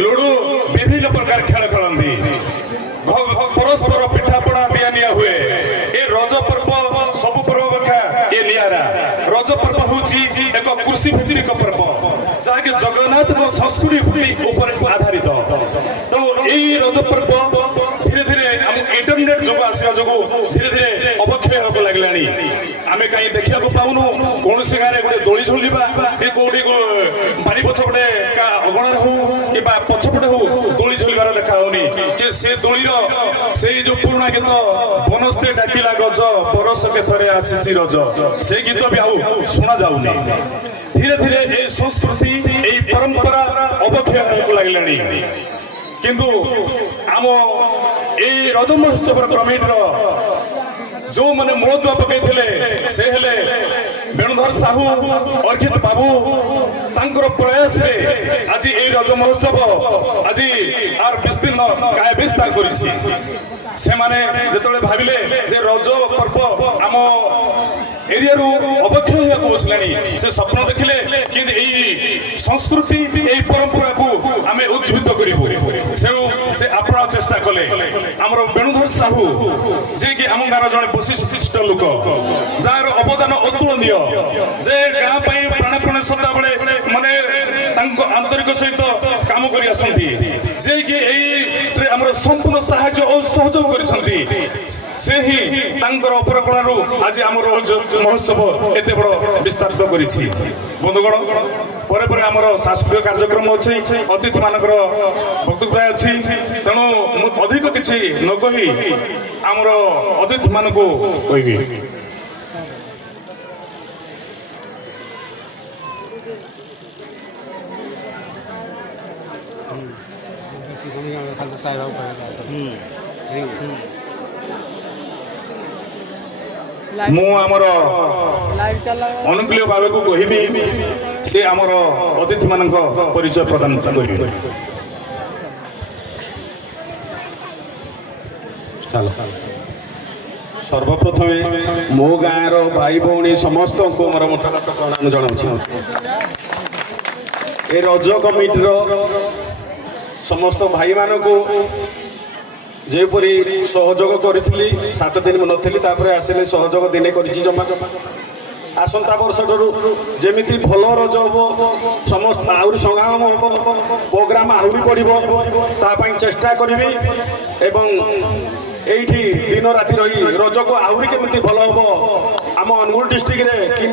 Ludo विभिन्न प्रकार खेल खेलती परस्पर पिठापणा दिया निया हुए ए रज पर्व सब पर्व अपेक्षा ये नियारा रज पर्व हूँ एक कृषि भित्तिक पर्व जहाँकि जगन्नाथ संस्कृति उपर आधारित तो यही रज पर्व धीरे धीरे आम इंटरनेट जो आसवा जो धीरे धीरे अवक्षय होगा लगे आम कहीं देखा पाऊनु कौन सी गाँव गोटे दोली झुलवा कौटी बारी पछपटे अगणार हो कि पछपटे हो दोली झुलवार देखा होनी से दोलीर से जो पुराणा गीत बनस्ते डाकिला गज बरस के थरे आसी रज से गीत भी आउ शुणा जाऊनी धीरे धीरे ये संस्कृति ये परंपरा अवक्षय होगा लगे किंतु आम ये रज महोत्सव कमिटर जो मैंने मूलदुआ पकड़े से हेले वेणुधर साहू अर्घित बाबू तांकर प्रयास रे आज ये रज महोत्सव आज आर विस्तीर्ण काय विस्तार करिछि से माने जेतले भाबिले जे रज पर्व आम एरिया रू अवक्षय होगा बसलानी से स्वप्न देखिले कि संस्कृति यही परंपरा को आम उज्जीवित करूँ से आपण चेष्टा कले आमर वेणुधर साहू जे कि आम गाँव जड़े वशिष्ठ लोक जार अवदान अतुलनीय जे गाँ प्राणपण सदा बेले माने आंतरिक सहित काम कर जे कि आमर संपूर्ण साहाय्य और सहयोग कर से ही अपरकणु आज आम महोत्सव एत बड़ विस्तारित कर बंधुगण पर आमर सांस्कृतिक कार्यक्रम अच्छी अतिथि मान वक्तव्य अच्छी तेणु अधिक किसी न कही आमर अतिथि मान कहि मु आमर अनुकूल भाव को कहबी से आमर अतिथि मान परिचय प्रदान करेंगे। सर्वप्रथमे मो गाँव भाई भौणी समस्त को मोर मतामत प्रणाम जनाऊँ ए रज कमिटर समस्त भाई मान को जेपरी सहयोग करी 7 दिन नी आसिले सहयोग दिने जमा आसंता वर्ष जमी भल रज हम समस्त आहरी संग्राम हम प्रोग्राम आहरी बढ़ चेष्टा करी एवं एठी दिन राति रही रज को आहरी केमी भल हम आम अनुगुल डिस्ट्रिक्ट कि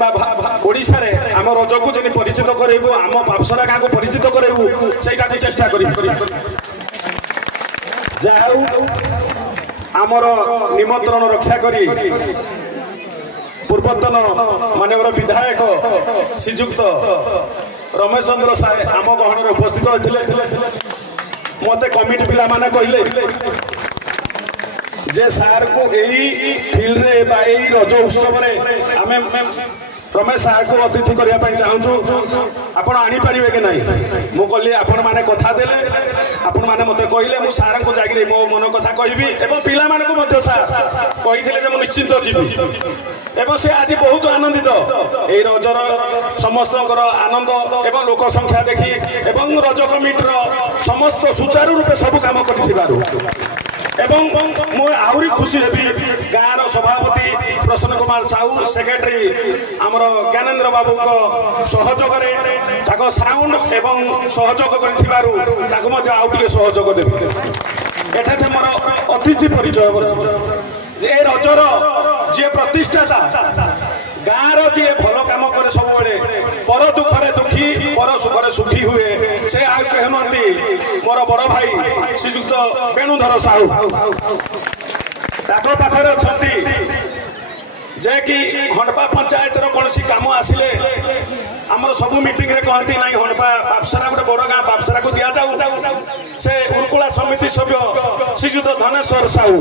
ओडिशा रे आम रज को जमी परिचित करेबू आम बापसरा गाँव को परिचित करेबू सेटा चेष्टा करी आमर निमंत्रण रक्षा करी पूर्वतन माननीय विधायक श्रीजुक्त रमेश चंद्र साय आम गहन उपस्थित होते मत कमिटी पिला माने कहले जे सार को यही फील्ड रे बा यही रज उत्सव आम रमेश साहब को अतिथि करने चाहूँ आपण आनीपारे कि ना मुझे आपण मैंने कथा देले आपण मैंने मत कहले मुझे सार को जाकर मो मन कथा कहबी एवं पिला मानक कही निश्चिंत जीवी एवं से आज बहुत आनंदित ये रजर समस्त आनंद एवं लोक संख्या देखी एवं रज कमिटर समस्त सुचारू रूपे सब काम कर एवं आहरी खुशी हेबी गाँव सभापति प्रसन्न कुमार साहू सेक्रेटरी आमर ज्ञानेन्द्र बाबू सहयोग साउंड एवं सहयोग कर सहयोग देवी एठाते मोर अतिथि परिचय ए रजर जी प्रतिष्ठाता गाँव जी भल कम करे सब पर दुखरे दुखी पर सुखरे सुखी हुए से आ कहमती मोर बड़ भाई श्रीजुक्त वेणुधर साहू पाखे अच्छा जे कि हंडपा पंचायत कौन कम आसिले आमर सब मीटिंग रे कहती ना हंडपा बापसरा गोटे बड़ गाँ बापसरा को दि जाऊ से उर्कुला समिति सभ्य श्रीजुक्त धनेश्वर साहू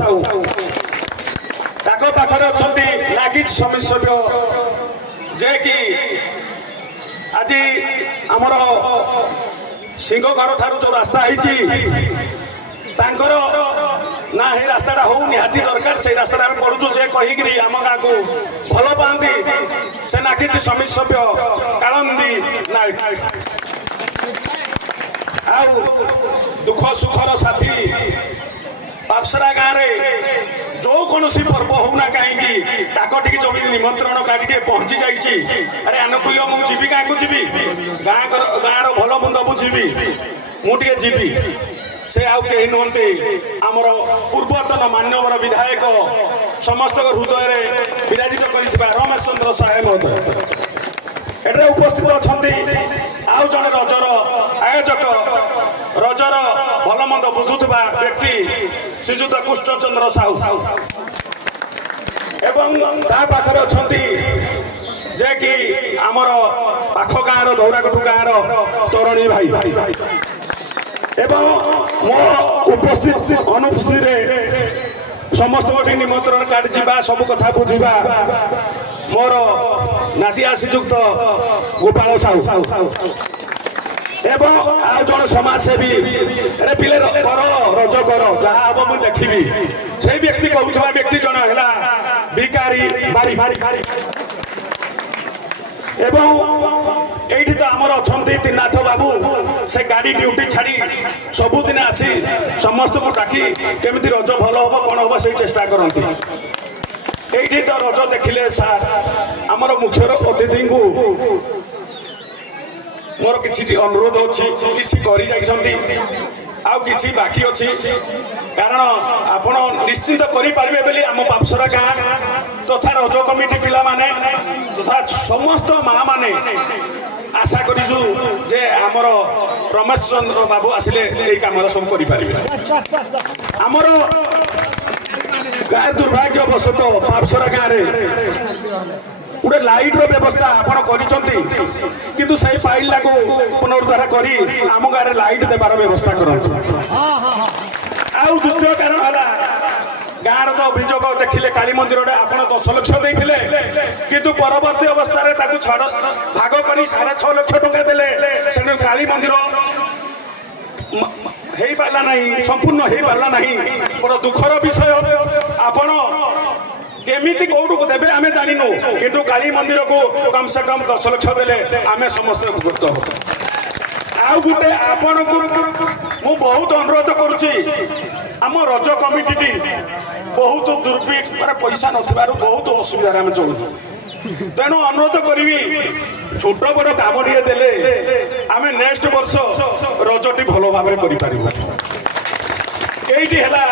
पाखे अच्छा नागिज समिति सभ्य जे कि आज आमर सिंह घर ठार जो रास्ता तांकर ना हे रास्ताटा हो निहाती दरकार से रास्ता आम पढ़ुचु से कहीकि आम गाँव को भल पाती से नागिज समिति सभ्य कालंदी नायक ଆଉ ଦୁଃଖ ସୁଖର ସାଥୀ ପାପସରା ଗାଁରେ ଯୋଉ କୌଣସି ପର୍ବ ହଉନା କାହିଁକି ତାକଟିକି ଜମି ନିମନ୍ତ୍ରଣ କାଟି ଟିକେ ପହଞ୍ଚି ଯାଇଛି। ଆରେ ଆନୁକୂଲ୍ୟ ମୁଁ ଯିବି ଗାଁକୁ ଯିବି, ଗାଁର ଭଲ ମନ୍ଦ ବୁଝିବି, ମୁଁ ଟିକେ ଯିବି। ସେ ଆଉ କେହି ନୁହନ୍ତି ଆମର ପୂର୍ବତନ ମାନ୍ୟବର ବିଧାୟକ ସମସ୍ତଙ୍କ ହୃଦୟରେ ବିରାଜିତ କରିଥିବା ରମେଶ ଚନ୍ଦ୍ର ସାଏ ମହୋଦୟ ଏଠାରେ ଉପସ୍ଥିତ ଅଛନ୍ତି। ଆଉ ଜଣେ ରଜର ଆୟୋଜକ, ରଜର ଭଲ ମନ୍ଦ ବୁଝୁଥିବା ବ୍ୟକ୍ତି ଶ୍ରୀଯୁକ୍ତ କୃଷ୍ଣଚନ୍ଦ୍ର ସାହୁ ଏବଂ ତା ପାଖରେ ଅଛନ୍ତି ଯେ କି ଆମର ପାଖ ଗାଁର ଦୌରାକୋଟ ଗାଁର ତୋରଣୀ ଭାଇ ଏବଂ ମୋ ଅନୁପସ୍ଥିତିରେ ସମସ୍ତଙ୍କ ନିମନ୍ତ୍ରଣ କାର୍ଡ ଯିବା, ସବୁ କଥା ବୁଝିବା ମୋର ନାତିଆ ଶ୍ରୀଯୁକ୍ତ ଗୋପାଳ ସାହୁ ଏବଂ ଆଉ ଜଣେ ସମାଜସେବୀ ପିଲେ କର ରଜ କର ଯାହା ହବ ମୁଁ ଦେଖିବି ସେଇ ବ୍ୟକ୍ତି କହୁଥିବା ବ୍ୟକ୍ତି ଜଣେ ହେଲା ଭିକାରୀ ବାରି ଏବଂ এইটি তো আমার অଛନ୍ତି ত্রিনাথ বাবু সে গাড়ি ডিউটি ছাড়ি সবুদিন আসি সমস্ত ডাকি কেমিতি রজ ভালো হব কোন হব সেই চেষ্টা করতে। এইটি তো রজ দেখিলে স্যার আমার মুখ্যর অতিথি মোর কিছু অনুরোধ অছি, কিছু করে যাইছন্তি ଆଉ କିଛି ବାକି ଅଛି, କାରଣ ଆପଣ ନିଶ୍ଚିତ କରିପାରିବେ ବୋଲି ଆମ ପାପସରା ଗାଁ ତଥା ରଜ କମିଟି ପିଲାମାନେ ତଥା ସମସ୍ତ ମା ମାନେ ଆଶା କରିଛୁ ଯେ ଆମର ରମେଶ ଚନ୍ଦ୍ର ବାବୁ ଆସିଲେ ଏଇ କାମର ସବୁ କରିପାରିବେ। ଆମର ଗାଁ ଦୁର୍ଭାଗ୍ୟବଶତଃ ପାପସରା ଗାଁରେ ଗୋଟେ ଲାଇଟ୍ର ବ୍ୟବସ୍ଥା ଆପଣ କରିଛନ୍ତି, କିନ୍ତୁ ସେଇ ପାଇଲାକୁ ପୁନରୁଦ୍ଧାର କରି ଆମ ଗାଁରେ ଲାଇଟ୍ ଦେବାର ବ୍ୟବସ୍ଥା କରନ୍ତୁ। ଆଉ ଦ୍ୱିତୀୟ କାରଣ ହେଲା ଗାଁର ତ ଅଭିଯୋଗ ଦେଖିଲେ କାଳୀ ମନ୍ଦିରଟେ ଆପଣ 10 ଲକ୍ଷ ଦେଇଥିଲେ, କିନ୍ତୁ ପରବର୍ତ୍ତୀ ଅବସ୍ଥାରେ ତାକୁ ଭାଗ କରି 6.5 ଲକ୍ଷ ଟଙ୍କା ଦେଲେ, ସେଣୁ କାଳୀ ମନ୍ଦିର ହେଇପାରିଲା ନାହିଁ, ସମ୍ପୂର୍ଣ୍ଣ ହେଇପାରିଲା ନାହିଁ। ବଡ଼ ଦୁଃଖର ବିଷୟ। ଆପଣ କେମିତି କୋଉଠୁ ଦେବେ ଆମେ ଜାଣିନୁ, କିନ୍ତୁ କାଳୀ ମନ୍ଦିରକୁ କମ୍ ସେ କମ୍ 10 ଲକ୍ଷ ଦେଲେ ଆମେ ସମସ୍ତେ ଉପକୃତ ହବୁ। ଆଉ ଗୋଟେ ଆପଣଙ୍କୁ ମୁଁ ବହୁତ ଅନୁରୋଧ କରୁଛି, ଆମ ରଜ କମିଟିଟି ବହୁତ ମାନେ ପଇସା ନଥିବାରୁ ବହୁତ ଅସୁବିଧାରେ ଆମେ ଚଳୁଛୁ। ତେଣୁ ଅନୁରୋଧ କରିବି ଛୋଟ ବଡ଼ କାମ ଟିକେ ଦେଲେ ଆମେ ନେକ୍ସଟ ବର୍ଷ ରଜଟି ଭଲ ଭାବରେ କରିପାରିବୁ। এইটি ହେଲା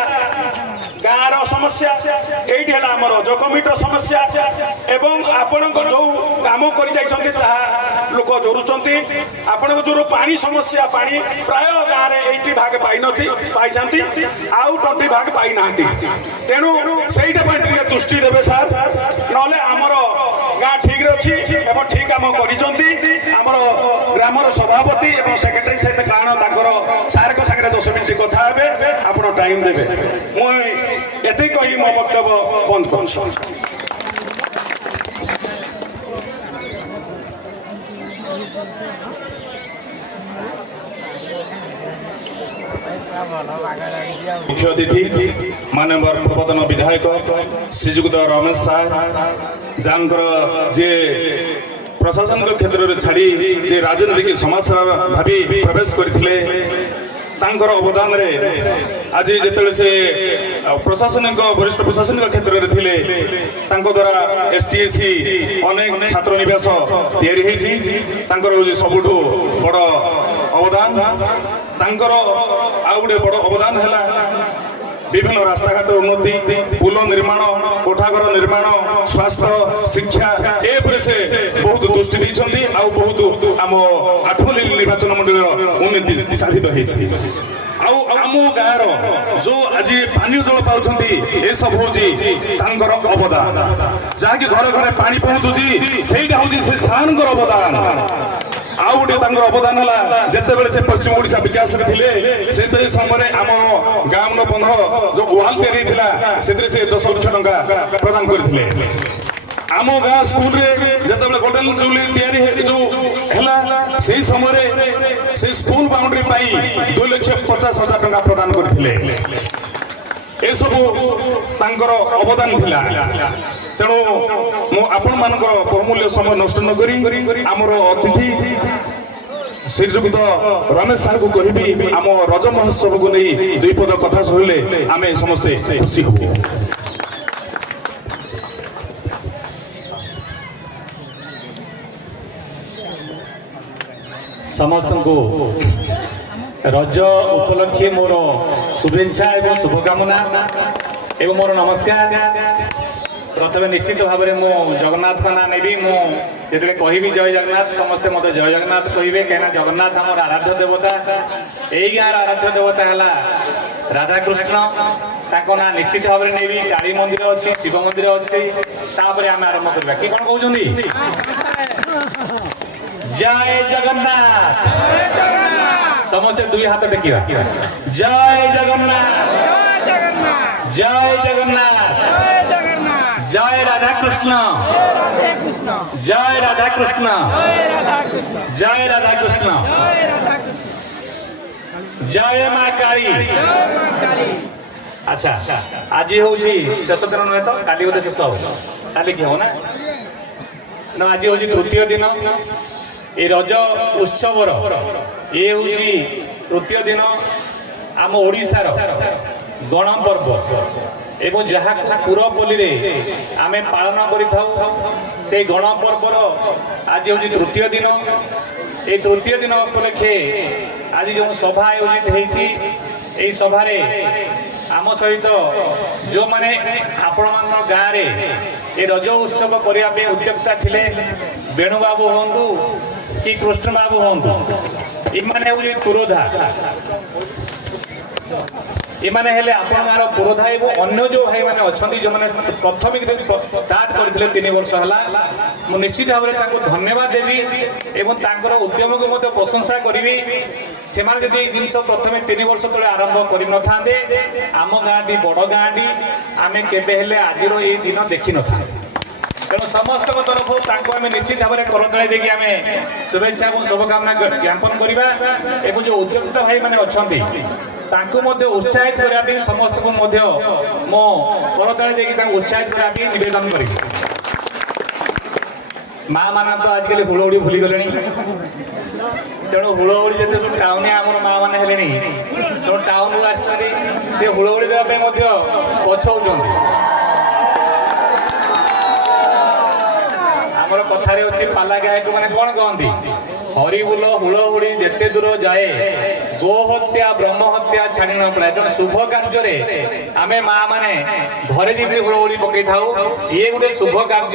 ଗାଁର ସମସ୍ୟା, এইটি ହେଲା ଆମ ରଜ କମିଟିର ସମସ୍ୟା ଏବଂ ଆପଣଙ୍କ ଯୋଉ କାମ କରି ଯାଇଛନ୍ତି ଯାହା ଲୋକ ଜରୁଛନ୍ତି, ଆପଣଙ୍କ ଯୋଉ ପାଣି ସମସ୍ୟା, ପାଣି ପ୍ରାୟ ଗାଁରେ 80 ଭାଗ ପାଇଛନ୍ତି ଆଉ 20 ଭାଗ ପାଇନାହାନ୍ତି। ତେଣୁ ସେଇଟା ପାଇଁ ଟିକେ ଦୃଷ୍ଟି ଦେବେ ସାର୍, ନହେଲେ ଆମର ଗାଁ ଠିକରେ ଅଛି ଏବଂ ଠିକ କାମ କରିଛନ୍ତି। ଆମର ଗ୍ରାମର ସଭାପତି ଏବଂ ସେକ୍ରେଟାରୀ ସହିତ କାରଣ ତାଙ୍କର ସାର୍ଙ୍କ ସାଙ୍ଗରେ 10 ମିନିଟ୍ କଥା ହେବେ, ଆପଣ ଟାଇମ୍ ଦେବେ। ମୁଁ ଏତିକି କହି ମୋ ବକ୍ତବ୍ୟ ବନ୍ଦ କରୁଛି। मुख्य अतिथि माननीय पूर्वतन विधायक श्रीजुक्त रमेश साह जानकर जे प्रशासन क्षेत्र में छाड़ी जे राजनीतिक समाजसेवा भावी प्रवेश करथिले तांकर अवदान रे आज जेतले से प्रशासनिक वरिष्ठ प्रशासनिक क्षेत्र में थिले तांको द्वारा एसटीएसी अनेक छात्र निवास तैयारी हेछि। तांकर सबुठु बड़ अवदान, तांकर आउ गोटे बड़ अवदान है विभिन्न रास्ताघाट उन्नति, पुल निर्माण, कोठाघर निर्माण, स्वास्थ्य, शिक्षा ए से बहुत दृष्टि देइछन्ती। आउ बहुत आम आठमल्ली निर्वाचन मंडल उन्नति साधित होइछि। आउ आम गाँर जो आज पानी जल पाउछन्ती ए सब होछि तांकर अवदान, जहाँकि घरे घरे पानी पहुँचुछि सेटा होछि से सानकर अवदान। आउ गोटे अवदान है जितेबाला से पश्चिम ओडिशा विकास में थे से समय आम गाँव बंध जो वाल तैयारी से 10 लक्ष टंका प्रदान करते। आम गाँ स्कूल जिते गोल्डन जुबली तैयारी जो है से समय से स्कूल बाउंड्री 2,50,000 टंका प्रदान करते। सब अवदान थिला। तेणु मु आपण मानकर बहुमूल्य समय नष्ट न करी आमर अतिथि ଶ୍ରୀଯୁକ୍ତ ରମେଶ ସାର୍ଙ୍କୁ କହିବି ଆମ ରଜ ମହୋତ୍ସବକୁ ନେଇ ଦୁଇ ପଦ କଥା ଶୁଣିଲେ ଆମେ ସମସ୍ତେ ଖୁସି ହବୁ। ସମସ୍ତଙ୍କୁ ରଜ ଉପଲକ୍ଷେ ମୋର ଶୁଭେଚ୍ଛା ଏବଂ ଶୁଭକାମନା ଏବଂ ମୋର ନମସ୍କାର। ପ୍ରଥମେ ନିଶ୍ଚିତ ଭାବରେ ମୁଁ ଜଗନ୍ନାଥଙ୍କ ନାଁ ନେବି। ମୁଁ ଯେତେବେଳେ କହିବି ଜୟ ଜଗନ୍ନାଥ ସମସ୍ତେ ମୋତେ ଜୟ ଜଗନ୍ନାଥ କହିବେ, କାହିଁକିନା ଜଗନ୍ନାଥ ଆମର ଆରାଧ୍ୟ ଦେବତା। ଏଇ ଗାଁର ଆରାଧ୍ୟ ଦେବତା ହେଲା ରାଧାକୃଷ୍ଣ। ତାଙ୍କ ନାଁ ନିଶ୍ଚିତ ଭାବରେ ନେବି। କାଳୀ ମନ୍ଦିର ଅଛି, ଶିବ ମନ୍ଦିର ଅଛି। ତାପରେ ଆମେ ଆରମ୍ଭ କରିବା। କି କ'ଣ କହୁଛନ୍ତି? ଜୟ ଜଗନ୍ନାଥ। ସମସ୍ତେ ଦୁଇ ହାତ ଟେକିବା। ଜୟ ଜଗନ୍ନାଥ, ଜୟ ଜଗନ୍ନାଥ, ଜୟ ରାଧାକୃଷ୍ଣ, ଜୟ ରାଧାକୃଷ୍ଣ, ଜୟ ରାଧାକୃଷ୍ଣ, ଜୟ ମା କାଳୀ। ଆଚ୍ଛା, ଆଜି ହଉଛି ଶେଷ ଦିନ ନୁହେଁ ତ? କାଲି ବୋଧେ ଶେଷ ହବ, କାଲି କି ହବ ନା? ଆଜି ହଉଛି ତୃତୀୟ ଦିନ এই রজ উৎসবর। এ হচ্ছে তৃতীয় দিন আম ওড়িশার গণপর্ব এবং যাহা পুরপল্লীরে আমি পালন করে থাও সেই গণপর্বর আজ হচ্ছে তৃতীয় দিন। এই তৃতীয় দিন উপলক্ষে আজ যে সভা আয়োজিত হয়েছি, এই সভারে আম সহিত যে আপন গাঁরে এই রজ উৎসব করা উদ্যোক্তা লে বেণুবাবু হুঁতু কি কৃষ্ণ বাবু হুঁতু, এমানে হচ্ছে পুরোধা। এমানে হলে আপনার গাঁর পুরোধা এবং অন্য যে ভাই মানে অনেক যে প্রথমে স্টার্ট করে 3 বর্ষ হল, মু নিশ্চিত ভাবে তাকে ধন্যবাদ দেবি এবং তাঁর উদ্যমকে মধ্যে প্রশংসা করবি। সেমানে যদি এই জিনিস প্রথমে 3 বর্ষ তলে আরম্ভ করে নথান্তে আম গাঁটি বড় গাঁটি আমি কেবে হলে আজির এই দিন দেখি নথান্তে। তেমন সমস্ত তরফ তাকে আমি নিশ্চিত ভাবে করতলে দিয়ে আমি শুভেচ্ছা এবং শুভকামনা জ্ঞাপন করা এবং যে উদ্যোক্তা ভাই মানে অনেক তাকে মধ্যে উৎসাহিত করা সমস্ত মো করতলে দিয়ে উৎসাহিত করা নিবেদন করি। মা মানে তো আজকাল হুড়হুড়ি ভুলি গলে, তেমন হুড়হুড়ি যেতে সব টাউনিয়া আমার মা মানে হলে তেমন টাউনু আসছেন হুড়হুড়ি দেওয়া পছাউছেন। আমার কথারে অছি পালা গায়ক মানে কোন কহନ୍ତି হরিবুল হুড়হুড়ি যেতে দূর যায় গো হত্যা ব্রহ্ম হত্যা ছাড়ি ন পড়ে। তেমন শুভ কার্যরে আমি মা মানে ঘরে যেমনি হুড়হুড়ি পকাই থাও, ইয়ে গোটে শুভ কার্য।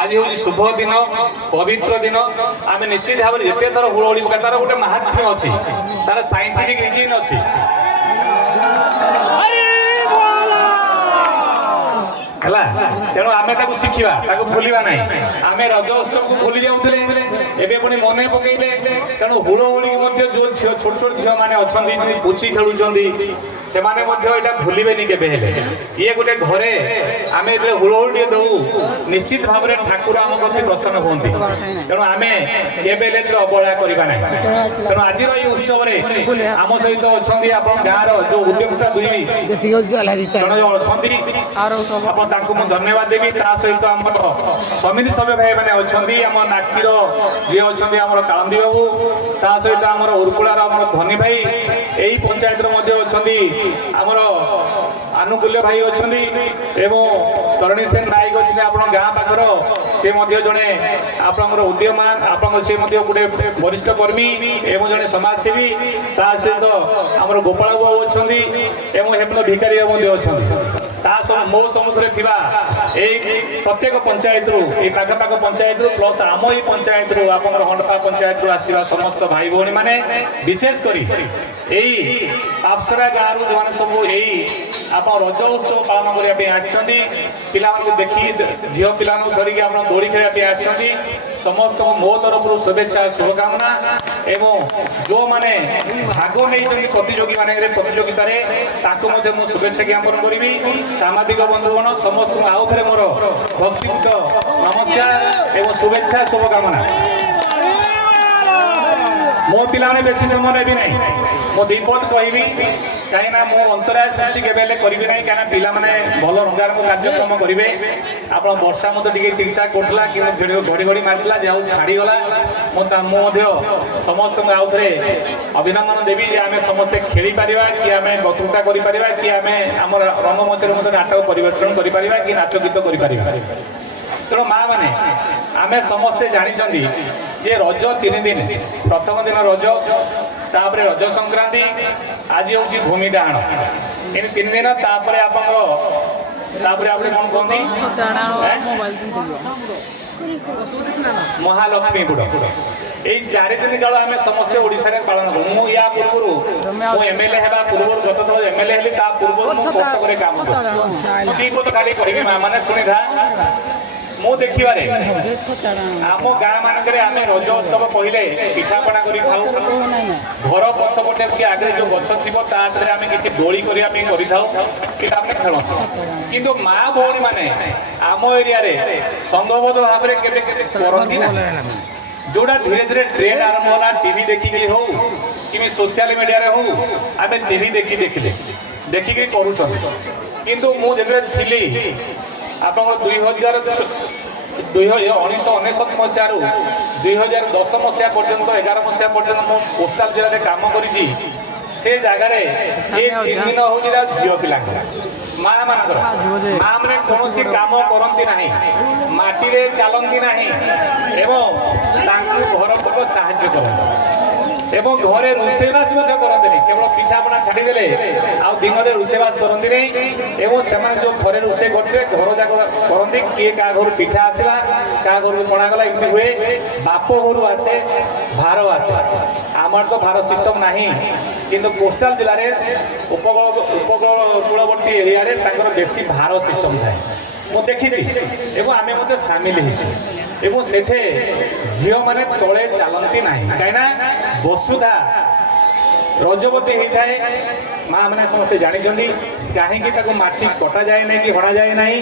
আজ হচ্ছে শুভ দিন, পবিত্র দিন। আমি নিশ্চিত ভাবে যেতে থর হুড়হুড়ি পকাই তার গোটে মাহাত্ম্য অছি, তার সাইন্টিফিক রিজন অছি। ହେଲା ତେଣୁ ଆମେ ତାକୁ ଶିଖିବା, ତାକୁ ଭୁଲିବା ନାହିଁ। ଆମେ ରଜ ଉତ୍ସବକୁ ଭୁଲି ଯାଉଥିଲେ, ଏବେ ପୁଣି ମନେ ପକେଇଲେ। ତେଣୁ ହୁଳହୁଳି ମଧ୍ୟ ଯୋଉ ଛୋଟ ଛୋଟ ଝିଅମାନେ ଅଛନ୍ତି ପୁଚି ଖେଳୁଛନ୍ତି ସେମାନେ ମଧ୍ୟ ଏଇଟା ଭୁଲିବେନି କେବେ ହେଲେ। ଇଏ ଗୋଟେ ଘରେ ଆମେ ଯେତେବେଳେ ହୁଳହୁଳି ଟିକେ ଦଉ ନିଶ୍ଚିତ ଭାବରେ ଠାକୁର ଆମ ପ୍ରତି ପ୍ରସନ୍ନ ହୁଅନ୍ତି। ତେଣୁ ଆମେ କେବେ ହେଲେ ଅବହେଳା କରିବା ନାହିଁ। ତେଣୁ ଆଜିର ଏଇ ଉତ୍ସବରେ ଆମ ସହିତ ଅଛନ୍ତି ଆପଣ ଗାଁର ଯୋଉ ଉଦ୍ୟୋକ୍ତା ଦୁଇ ଜଣ ଅଛନ୍ତି, ଆପଣ ତାଙ୍କୁ ମୁଁ ଧନ୍ୟବାଦ ଦେବି। ତା ସହିତ ଆମର ସମିତି ସଭ୍ୟ ଭାଇ ମାନେ ଅଛନ୍ତି, ଆମ ନାଚିର ଯିଏ ଅଛନ୍ତି ଆମର କାଳନ୍ଦୀ ବାବୁ, ତା ସହିତ ଆମର ଉର୍କୁଳାର ଆମର ଧନୀ ଭାଇ, ଏଇ ପଞ୍ଚାୟତର ମଧ୍ୟ ଅଛନ୍ତି ଆମର ଆନୁକୂଲ୍ୟ ଭାଇ ଅଛନ୍ତି ଏବଂ ତରଣୀ ସେନ ନାୟକ ଅଛନ୍ତି ଆପଣ ଗାଁ ପାଖର। ସେ ମଧ୍ୟ ଜଣେ ଆପଣଙ୍କର ଉଦ୍ୟମାନ, ଆପଣଙ୍କର ସେ ମଧ୍ୟ ଗୋଟେ ବରିଷ୍ଠ କର୍ମୀ ଏବଂ ଜଣେ ସମାଜସେବୀ। ତା ସହିତ ଆମର ଗୋପାଳ ବାବୁ ଅଛନ୍ତି ଏବଂ ହେମନ୍ତ ଭିକାରୀ ବାବୁ ମଧ୍ୟ ଅଛନ୍ତି। ତା ମୋ ସମ୍ମୁଖରେ ଥିବା এই প্রত্যেক পঞ্চায়েতরু এই পাখাপাখ পঞ্চায়েতরু প্লস আম এই পঞ্চায়েতরু আপনার হন্ডপা পঞ্চায়েতরু আসিবা সমস্ত ভাই ভৌণী মানে বিশেষ করে এই আপসরা গাঁরু যে সব এই আপনার রজ উৎসব পালন করা আসছেন, পিলাମାନଙ୍କୁ দেখি ঝিও পিলাମାନଙ୍କୁ ধরিকি আপনার দোড়ি খেলা আসছেন। সমস্ত মো তরফর শুভেচ্ছা শুভকামনা এবং যে ভাগ নিয়েছেন প্রতিযোগী মানে প্রতিযোগিতার তাকে মু শুভেচ্ছা জ্ঞাপন করবি। সাংবাদিক বন্ধুগণ সমস্ত আউ থে মোর ভক্তিযুক্ত নমস্কার এবং শুভেচ্ছা শুভকামনা। মো পিলাମାନେ বেশি সময় নেবি নাই, মো দুই পদ কহিবি। କାହିଁକିନା ମୁଁ ଅନ୍ତରାୟ ସୃଷ୍ଟି କେବେ ହେଲେ କରିବି ନାହିଁ, କାହିଁକିନା ପିଲାମାନେ ଭଲ ରଙ୍ଗାରଙ୍ଗ କାର୍ଯ୍ୟକ୍ରମ କରିବେ। ଆପଣ ବର୍ଷା ମଧ୍ୟ ଟିକେ ଚିକିତ୍ସା କରୁଥିଲା କିନ୍ତୁ ଘଡ଼ି ଘଡ଼ି ମାରିଥିଲା, ଯାହା ହଉ ଛାଡ଼ିଗଲା। ମୁଁ ମଧ୍ୟ ସମସ୍ତଙ୍କୁ ଆଉ ଥରେ ଅଭିନନ୍ଦନ ଦେବି ଯେ ଆମେ ସମସ୍ତେ ଖେଳିପାରିବା, କି ଆମେ ବକ୍ତୃତା କରିପାରିବା, କି ଆମେ ଆମର ରଙ୍ଗମଞ୍ଚରେ ମଧ୍ୟ ନାଟକ ପରିବେଷଣ କରିପାରିବା, କି ନାଚ ଗୀତ କରିପାରିବା। ତେଣୁ ମା ମାନେ ଆମେ ସମସ୍ତେ ଜାଣିଛନ୍ତି ଯେ ରଜ 3 ଦିନ, ପ୍ରଥମ ଦିନ ରଜ, ତାପରେ ରଜ ସଂକ୍ରାନ୍ତି, ଆଜି ହେଉଛି ଭୂମି ଡାହାଣ। ଏମିତି 3 ଦିନ, ତାପରେ ଆପଣଙ୍କର ତାପରେ ଆପଣ କଣ କହନ୍ତି ମହାଲକ୍ଷ୍ମୀ ବୁଡ଼। এই 4 ଦିନ କାଳ ଆମେ ସମସ୍ତେ ଓଡ଼ିଶାରେ ପାଳନ କରୁ। ମୁଁ ୟା ପୂର୍ବରୁ ମୁଁ ଏମଏଲଏ ହେବା ପୂର୍ବରୁ, ଗତ ଥର ଏମଏଲଏ ହେଲି ତା ପୂର୍ବରୁ ମୁଁ କଟକରେ କାମ କରୁଛି। ମୁଁ ଦି ପଦ ଖାଲି କହିବି ମା ମାନେ ଶୁଣିଥା। ମୁଁ ଦେଖିବାରେ ଆମ ଗାଁ ମାନଙ୍କରେ ଆମେ ରଜ ଉତ୍ସବ କହିଲେ ପିଠାପଣା କରି ଖାଉ। ଘର ପଛପଟେ କି ଆଗରେ ଯୋଉ ଗଛ ଥିବ ତା ଆଗରେ ଆମେ କିଛି ଦୋଳି କରିବା ପାଇଁ କରିଥାଉ, ପିଲାମାନେ ଖେଳନ୍ତି। କିନ୍ତୁ ମା ଭଉଣୀ ମାନେ ଆମ ଏରିଆରେ ସଂଘବଦ୍ଧ ଭାବରେ କେବେ କେବେ କରନ୍ତି ନା, ଯୋଉଟା ଧୀରେ ଧୀରେ ଟ୍ରେଣ୍ଡ ଆରମ୍ଭ ହେଲା। ଟିଭି ଦେଖିକି ହଉ କି ସୋସିଆଲ ମିଡ଼ିଆରେ ହଉ, ଆମେ ଟିଭି ଦେଖିକିରି କରୁଛନ୍ତି। କିନ୍ତୁ ମୁଁ ଯେତେବେଳେ ଥିଲି ଆପଣଙ୍କର 1999 ମସିହାରୁ 2010 ମସିହା ପର୍ଯ୍ୟନ୍ତ 11 ମସିହା ପର୍ଯ୍ୟନ୍ତ ମୁଁ କୋଷ୍ଟାଲ ଜିଲ୍ଲାରେ କାମ କରିଛି। ସେ ଜାଗାରେ ଏ 3 ଦିନ ହେଉଛି ଝିଅ ପିଲାଙ୍କର, ମା ମାନଙ୍କର। ମା ମାନେ କୌଣସି କାମ କରନ୍ତି ନାହିଁ, ମାଟିରେ ଚାଲନ୍ତି ନାହିଁ ଏବଂ ତାଙ୍କୁ ଘର ଲୋକ ସାହାଯ୍ୟ କରନ୍ତି ଏବଂ ଘରେ ରୋଷେଇବାସ ମଧ୍ୟ କରନ୍ତିନି। କେବଳ ପିଠାପଣା ଛାଡ଼ିଦେଲେ ଆଉ ଦିନରେ ରୋଷେଇବାସ କରନ୍ତି ନାହିଁ। ଏବଂ ସେମାନେ ଯେଉଁ ଥରେ ରୋଷେଇ କରିଥିବେ ଘର ଯାକ କରନ୍ତି। କିଏ କାହା ଘରୁ ପିଠା ଆସିଲା, କାହା ଘରୁ ପଣା ଗଲା, ଏମିତି ହୁଏ। ବାପ ଘରୁ ଆସେ, ଭାର ଆସେ। ଆମର ତ ଭାର ସିଷ୍ଟମ ନାହିଁ, କିନ୍ତୁ କୋଷ୍ଟାଲ ଜିଲ୍ଲାରେ ଉପକୂଳବର୍ତ୍ତୀ ଏରିଆରେ ତାଙ୍କର ବେଶୀ ଭାର ସିଷ୍ଟମ ଥାଏ। ମୁଁ ଦେଖିଛି ଏବଂ ଆମେ ମଧ୍ୟ ସାମିଲ ହେଇଛୁ। ଏବଂ ସେଠେ ଝିଅମାନେ ତଳେ ଚାଲନ୍ତି ନାହିଁ, କାହିଁକିନା ବସୁଧା ରଜବତୀ ହେଇଥାଏ। ମା ମାନେ ସମସ୍ତେ ଜାଣିଛନ୍ତି କାହିଁକି ତାକୁ ମାଟି କଟାଯାଏ ନାହିଁ କି ହଣାଯାଏ ନାହିଁ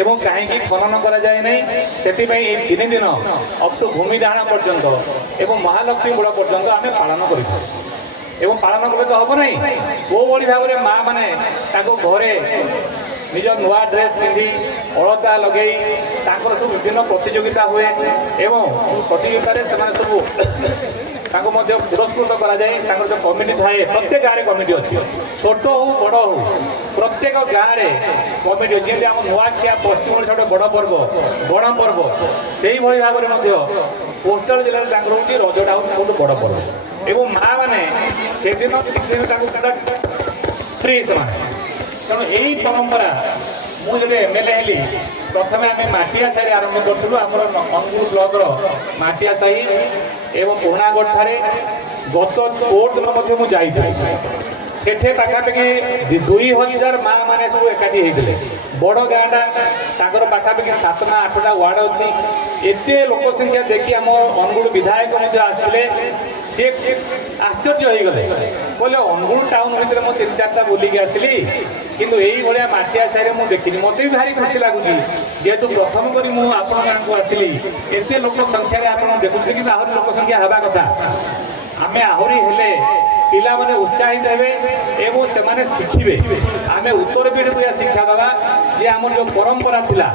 ଏବଂ କାହିଁକି ଖନନ କରାଯାଏ ନାହିଁ। ସେଥିପାଇଁ ଏଇ 3 ଦିନ ଅପ୍ ଟୁ ଭୂମି ଡାହାଣ ପର୍ଯ୍ୟନ୍ତ ଏବଂ ମହାଲକ୍ଷ୍ମୀ ବୁଡ଼ ପର୍ଯ୍ୟନ୍ତ ଆମେ ପାଳନ କରିଥାଉ। ଏବଂ ପାଳନ କଲେ ତ ହବ ନାହିଁ, କୋଉଭଳି ଭାବରେ ମା ମାନେ ତାକୁ ଘରେ ନିଜ ନୂଆ ଡ୍ରେସ୍ ପିନ୍ଧି ଅଳତା ଲଗେଇ ତାଙ୍କର ସବୁ ବିଭିନ୍ନ ପ୍ରତିଯୋଗିତା ହୁଏ ଏବଂ ପ୍ରତିଯୋଗିତାରେ ସେମାନେ ସବୁ ତାଙ୍କୁ ମଧ୍ୟ ପୁରସ୍କୃତ କରାଯାଏ। ତାଙ୍କର ଯେଉଁ କମିଟି ଥାଏ, ପ୍ରତ୍ୟେକ ଗାଁରେ କମିଟି ଅଛି, ଛୋଟ ହଉ ବଡ଼ ହଉ, ପ୍ରତ୍ୟେକ ଗାଁରେ କମିଟି ଅଛି। ଯେମିତି ଆମ ନୂଆଖିଆ ପଶ୍ଚିମ ଓଡ଼ିଶା ଗୋଟେ ବଡ଼ ପର୍ବ, ଗଣ ପର୍ବ, ସେଇଭଳି ଭାବରେ ମଧ୍ୟ କୋଷ୍ଟାଲ ଜିଲ୍ଲାରେ ତାଙ୍କର ହେଉଛି ରଜଟା ହେଉଛି ସବୁଠୁ ବଡ଼ ପର୍ବ। ଏବଂ ମା ମାନେ ସେଦିନ 3 ଦିନ ତାଙ୍କୁ ପୁରା ଫ୍ରି ସେମାନେ। ତେଣୁ ଏହି ପରମ୍ପରା ମୁଁ ଯେବେ ଏମଏଲଏ ହେଲି, ପ୍ରଥମେ ଆମେ ମାଟିଆ ସାହିରେ ଆରମ୍ଭ କରିଥିଲୁ। ଆମର ଅନୁଗୁଳ ବ୍ଲକର ମାଟିଆ ସାହି ଏବଂ ପୁରୁଣାଗଡ଼ଠାରେ ଗତ କୋର୍ଟ ଦିନ ମଧ୍ୟ ମୁଁ ଯାଇଥିଲି। ସେଠେ ପାଖାପାଖି 2000 ମା ମାନେ ସବୁ ଏକାଠି ହେଇଥିଲେ। ବଡ଼ ଗାଁଟା, ତାଙ୍କର ପାଖାପାଖି 7 ନା 8ଟା ୱାର୍ଡ ଅଛି। ଏତେ ଲୋକ ସଂଖ୍ୟା ଦେଖି ଆମ ଅନୁଗୁଳ ବିଧାୟକ ମଧ୍ୟ ଆସିଥିଲେ। ସେ ଆଶ୍ଚର୍ଯ୍ୟ ହେଇଗଲେ, କହିଲେ ଅନୁଗୁଳ ଟାଉନ ଭିତରେ ମୁଁ 3-4ଟା ବୁଲିକି ଆସିଲି, କିନ୍ତୁ ଏଇଭଳିଆ ମାଟିଆ ସାହିରେ ମୁଁ ଦେଖିନି। ମୋତେ ବି ଭାରି ଖୁସି ଲାଗୁଛି, ଯେହେତୁ ପ୍ରଥମ କରି ମୁଁ ଆପଣ ଗାଁକୁ ଆସିଲି। ଏତେ ଲୋକ ସଂଖ୍ୟାରେ ଆପଣ ଦେଖୁଛନ୍ତି, କିନ୍ତୁ ଆହୁରି ଲୋକ ସଂଖ୍ୟା ହେବା କଥା। ଆମେ ଆହୁରି ହେଲେ ପିଲାମାନେ ଉତ୍ସାହିତ ହେବେ ଏବଂ ସେମାନେ ଶିଖିବେ। ଆମେ ଉତ୍ତର ପିଢ଼ିକୁ ଏହା ଶିକ୍ଷା ଦେବା ଯେ ଆମର ଯେଉଁ ପରମ୍ପରା ଥିଲା,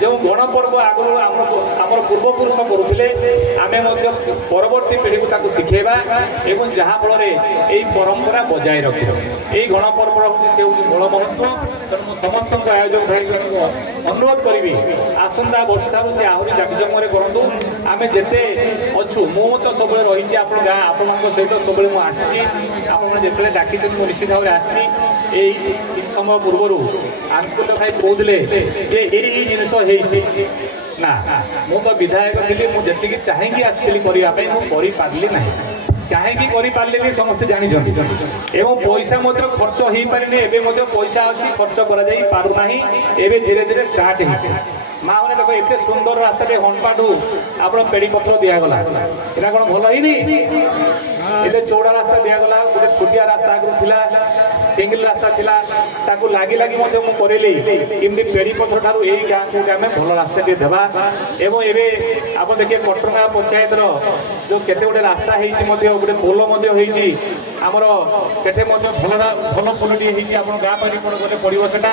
ଯେଉଁ ଗଣପର୍ବ ଆଗରୁ ଆମର ପୂର୍ବପୁରୁଷ କରୁଥିଲେ, ଆମେ ମଧ୍ୟ ପରବର୍ତ୍ତୀ ପିଢ଼ିକୁ ତାକୁ ଶିଖେଇବା ଏବଂ ଯାହାଫଳରେ ଏହି ପରମ୍ପରା ବଜାୟ ରଖିବ। ଏହି ଗଣପର୍ବର ହେଉଛି ସେ ହେଉଛି ବଡ଼ ମହତ୍ତ୍ୱ। ତେଣୁ ମୁଁ ସମସ୍ତଙ୍କ ଆୟୋଜକ ଭାଇମାନଙ୍କୁ ଅନୁରୋଧ କରିବି, ଆସନ୍ତା ବର୍ଷଠାରୁ ସେ ଆହୁରି ଜାକଜମକରେ କରନ୍ତୁ। ଆମେ ଯେତେ ଅଛୁ, ମୁଁ ତ ସବୁବେଳେ ରହିଛି ଆପଣ ଗାଁ, ଆପଣଙ୍କ ସହିତ ସବୁବେଳେ ମୁଁ ଆସିଛି। ଆପଣମାନେ ଯେତେବେଳେ ଡାକିଛନ୍ତି ମୁଁ ନିଶ୍ଚିତ ଭାବରେ ଆସିଛି। ଏଇ କିଛି ସମୟ ପୂର୍ବରୁ ଆନକୁଲ ଭାଇ କହୁଥିଲେ ଯେ ଏଇ ଜିନିଷ ହେଇଛି ନା, ମୁଁ ତ ବିଧାୟକ ଥିଲି, ମୁଁ ଯେତିକି ଚାହିଁକି ଆସିଥିଲି କରିବା ପାଇଁ ମୁଁ କରିପାରିଲି ନାହିଁ। କାହିଁକି କରିପାରିଲିନି ସମସ୍ତେ ଜାଣିଛନ୍ତି ଏବଂ ପଇସା ମଧ୍ୟ ଖର୍ଚ୍ଚ ହେଇପାରିନି। ଏବେ ମଧ୍ୟ ପଇସା ଅଛି, ଖର୍ଚ୍ଚ କରାଯାଇ ପାରୁନାହିଁ। ଏବେ ଧୀରେ ଧୀରେ ଷ୍ଟାର୍ଟ ହେଇଛି। ମା ମାନେ ଦେଖ, ଏତେ ସୁନ୍ଦର ରାସ୍ତାଟେ ହଣ୍ଟପାଠୁ ଆପଣ ପେଡ଼ି ପତ୍ର ଦିଆଗଲା, ଏଇଟା କ'ଣ ଭଲ ହେଇନି? ଏତେ ଚଉଡ଼ା ରାସ୍ତା ଦିଆଗଲା। ଗୋଟେ ଛୋଟିଆ ରାସ୍ତା ଆଗରୁ ଥିଲା, ସିଙ୍ଗଲ ରାସ୍ତା ଥିଲା ତାକୁ ଲାଗି ଲାଗି ମଧ୍ୟ ମୁଁ କରିଲି କେମିତି ପେଡ଼ିପତ୍ର ଠାରୁ ଏଇ ଗାଁକୁ ଆମେ ଭଲ ରାସ୍ତାଟିଏ ଦେବା। ଏବଂ ଏବେ ଆପଣ ଦେଖିବେ କଟରଗାଁ ପଞ୍ଚାୟତର ଯେଉଁ କେତେ ଗୋଟେ ରାସ୍ତା ହେଇଛି ମଧ୍ୟ ଗୋଟେ ପୋଲ ମଧ୍ୟ ହେଇଛି ଆମର ସେଠି ମଧ୍ୟ ଭଲ ପୋଲଟିଏ ହେଇଛି। ଆପଣ ଗାଁ ପାରି ଗଲେ ପଡ଼ିବ ସେଟା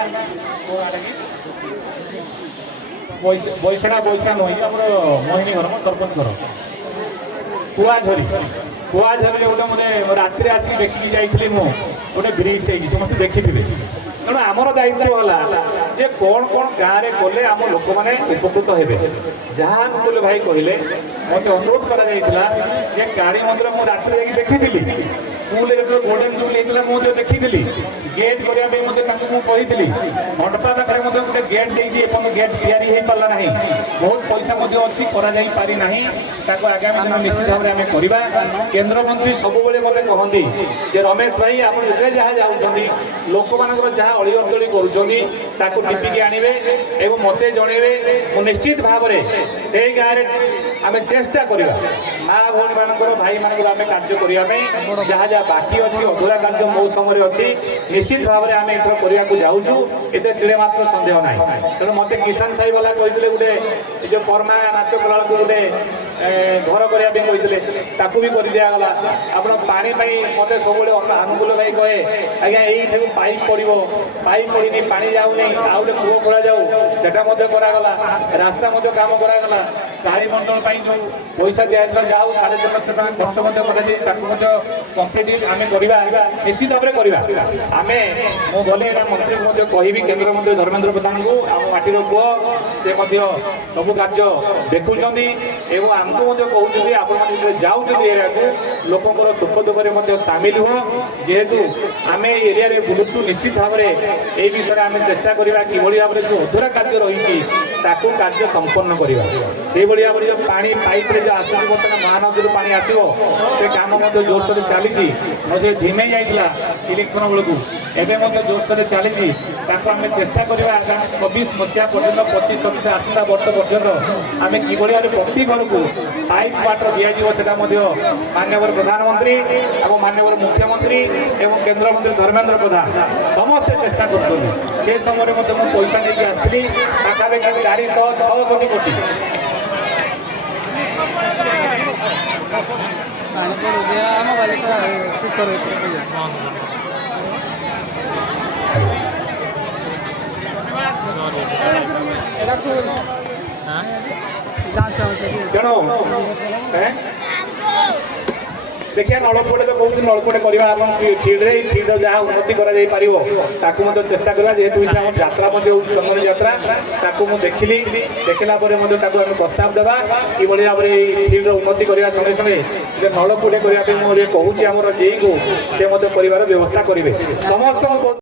ବୈଶା ନୁହେଁ ଆମର ମୋହିନୀ ଘର ସରପଞ୍ଚ ଘର କୁଆଝରି କୁଆଝରିରେ ଗୋଟେ ମାନେ ରାତିରେ ଆସିକି ଦେଖିକି ଯାଇଥିଲି ମୁଁ ଗୋଟେ ବ୍ରିଜଟେ ହେଇଛି ସମସ୍ତେ ଦେଖିଥିବେ। ତେଣୁ ଆମର ଦାୟିତ୍ୱ ହେଲା ଯେ କ'ଣ କ'ଣ ଗାଁରେ କଲେ ଆମ ଲୋକମାନେ ଉପକୃତ ହେବେ। ଯାହା ବୋଲି ଭାଇ କହିଲେ ମୋତେ ଅନୁରୋଧ କରାଯାଇଥିଲା ଯେ କାଳୀ ମନ୍ଦିର ମୁଁ ରାତିରେ ଯାଇକି ଦେଖିଥିଲି। ସ୍କୁଲରେ ଯେତେବେଳେ ଗୋଲ୍ଡେନ୍ ଜୁବଲି ହେଇଥିଲା ମୁଁ ମଧ୍ୟ ଦେଖିଥିଲି। ଗେଟ୍ କରିବା ପାଇଁ ମଧ୍ୟ ତାଙ୍କୁ ମୁଁ କହିଥିଲି। ହଣ୍ଡପା ପାଖରେ ମଧ୍ୟ ଗୋଟେ ଗେଟ୍ ଦେଇଛି ଏପର୍ଯ୍ୟନ୍ତ ଗେଟ୍ ତିଆରି ହେଇପାରିଲା ନାହିଁ। ବହୁତ ପଇସା ମଧ୍ୟ ଅଛି କରାଯାଇ ପାରି ନାହିଁ। ତାକୁ ଆଗାମୀ ଦିନ ନିଶ୍ଚିତ ଭାବରେ ଆମେ କରିବା। କେନ୍ଦ୍ରମନ୍ତ୍ରୀ ସବୁବେଳେ ମୋତେ କହନ୍ତି ଯେ ରମେଶ ଭାଇ ଆପଣ ଯେତେବେଳେ ଯାହା ଯାଉଛନ୍ତି ଲୋକମାନଙ୍କର ଯାହା ଅଳି ଅର୍ଦଳି କରୁଛନ୍ତି ତାକୁ ଟିପିକି ଆଣିବେ ଏବଂ ମୋତେ ଜଣେଇବେ। ମୁଁ ନିଶ୍ଚିତ ଭାବରେ ସେଇ ଗାଁରେ ଆମେ ଚେଷ୍ଟା କରିବା ମା ଭଉଣୀମାନଙ୍କର ଭାଇମାନଙ୍କର ଆମେ କାର୍ଯ୍ୟ କରିବା ପାଇଁ ଯାହା ଯାହା ବାକି ଅଛି ଅଧୁରା କାର୍ଯ୍ୟ ମୋ ସମୟରେ ଅଛି ନିଶ୍ଚିତ ଭାବରେ ଆମେ ଏଥର କରିବାକୁ ଯାଉଛୁ। ଏତେ ତିଳେ ମାତ୍ର ସନ୍ଦେହ ନାହିଁ। ତେଣୁ ମୋତେ କିଷାନ ସାହି ବାଲା କହିଥିଲେ ଗୋଟେ ଏ ଯେଉଁ କର୍ମା ନାଚ କଲାବେଳକୁ ଗୋଟେ ଘର କରିବା ପାଇଁ କହିଥିଲେ ତାକୁ ବି କରି ଦିଆଗଲା। ଆପଣ ପାଣି ପାଇଁ ମୋତେ ସବୁବେଳେ ଅନୁକୂଳ ଭାଇ କହେ ଆଜ୍ଞା ଏଇଠାକୁ ପାଇପ୍ ପଡ଼ିବ ପାଇପ୍ ପଡ଼ିନି ପାଣି ଯାଉନି ଆଉ ଗୋଟେ କୂଅ ଖୋଳାଯାଉ ସେଟା ମଧ୍ୟ କରାଗଲା। ରାସ୍ତା ମଧ୍ୟ କାମ କରାଗଲା। କାଳୀ ମଣ୍ଡଳ ପାଇଁ ଯେଉଁ ପଇସା ଦିଆଯାଇଥିଲା ଯାହା ହଉ 6.5 ଲକ୍ଷ ଟଙ୍କା ଖର୍ଚ୍ଚ ମଧ୍ୟ କରାଯାଇ ତାକୁ ମଧ୍ୟ କମ୍ପ୍ଲିଟ୍ ଆମେ କରିବା ନିଶ୍ଚିତ ଭାବରେ କରିବା। ଆମେ ମୁଁ ଗଲେ ଏଇଟା ମନ୍ତ୍ରୀଙ୍କୁ ମଧ୍ୟ କହିବି କେନ୍ଦ୍ରମନ୍ତ୍ରୀ ଧର୍ମେନ୍ଦ୍ର ପ୍ରଧାନଙ୍କୁ ଆମ ମାଟିର ପୁଅ ସେ ମଧ୍ୟ ସବୁ କାର୍ଯ୍ୟ ଦେଖୁଛନ୍ତି ଏବଂ ଆମକୁ ମଧ୍ୟ କହୁଛନ୍ତି ଆପଣମାନେ ଯେତେବେଳେ ଯାଉଛନ୍ତି ଏରିଆକୁ ଲୋକଙ୍କର ସୁଖ ଦୁଃଖରେ ମଧ୍ୟ ସାମିଲ ହୁଅ। ଯେହେତୁ ଆମେ ଏଇ ଏରିଆରେ ବୁଲୁଛୁ ନିଶ୍ଚିତ ଭାବରେ এই বিষয়ে ଆମେ ଚେଷ୍ଟା କରିବା କିଭଳି ଭାବରେ ଯେଉଁ ଅଧୁରା କାର୍ଯ୍ୟ ରହିଛି ତାକୁ କାର୍ଯ୍ୟ ସମ୍ପନ୍ନ କରିବା। ସେଇଭଳି ଭାବରେ ଯେଉଁ ପାଣି ପାଇପ୍ରେ ଯେଉଁ ଆସୁଛି ବର୍ତ୍ତମାନ ମହାନଦୀରୁ ପାଣି ଆସିବ ସେ କାମ ମଧ୍ୟ ଜୋରସୋରରେ ଚାଲିଛି। ମଝିରେ ଧିମେଇ ଯାଇଥିଲା ଇଲେକ୍ସନ ବେଳକୁ ଏବେ ମଧ୍ୟ ଜୋରସୋରରେ ଚାଲିଛି। ତାକୁ ଆମେ ଚେଷ୍ଟା କରିବା ଆଗାମୀ 26 ମସିହା ପର୍ଯ୍ୟନ୍ତ 25-26 ଆସନ୍ତା ବର୍ଷ ପର୍ଯ୍ୟନ୍ତ ଆମେ କିଭଳି ଭାବରେ ପ୍ରତି ଘରକୁ ପାଇପ୍ ୱାଟର ଦିଆଯିବ ସେଟା ମଧ୍ୟ ମାନ୍ୟବର ପ୍ରଧାନମନ୍ତ୍ରୀ ଏବଂ ମାନ୍ୟବର ମୁଖ୍ୟମନ୍ତ୍ରୀ ଏବଂ କେନ୍ଦ୍ରମନ୍ତ୍ରୀ ଧର୍ମେନ୍ଦ୍ର ପ୍ରଧାନ ସମସ୍ତେ ଚେଷ୍ଟା କରୁଛନ୍ତି। ସେ ସମୟରେ ମଧ୍ୟ ମୁଁ ପଇସା ନେଇକି ଆସିଥିଲି ପାଖାପାଖି 400-600 କୋଟି। ତେଣୁ ଦେଖିବା ନଳକୂଅଟେ ତ କହୁଛି ନଳକୂଅଟେ କରିବା ଆପଣ ଫିଲ୍ଡରେ ଫିଲ୍ଡର ଯାହା ଉନ୍ନତି କରାଯାଇପାରିବ ତାକୁ ମଧ୍ୟ ଚେଷ୍ଟା କରିବା। ଯେହେତୁ ଏଠି ଆମର ଯାତ୍ରା ମଧ୍ୟ ହେଉଛି ଚନ୍ଦନ ଯାତ୍ରା ତାକୁ ମୁଁ ଦେଖିଲା ପରେ ମଧ୍ୟ ତାକୁ ଆମେ ପ୍ରସ୍ତାବ ଦେବା କିଭଳି ଭାବରେ ଏଇ ଫିଲ୍ଡର ଉନ୍ନତି କରିବା ସଙ୍ଗେ ସଙ୍ଗେ ନଳକୂଅଟେ କରିବା ପାଇଁ ମୁଁ କହୁଛି ଆମର ଜେଇକୁ ସେ ମଧ୍ୟ କରିବାର ବ୍ୟବସ୍ଥା କରିବେ। ସମସ୍ତଙ୍କୁ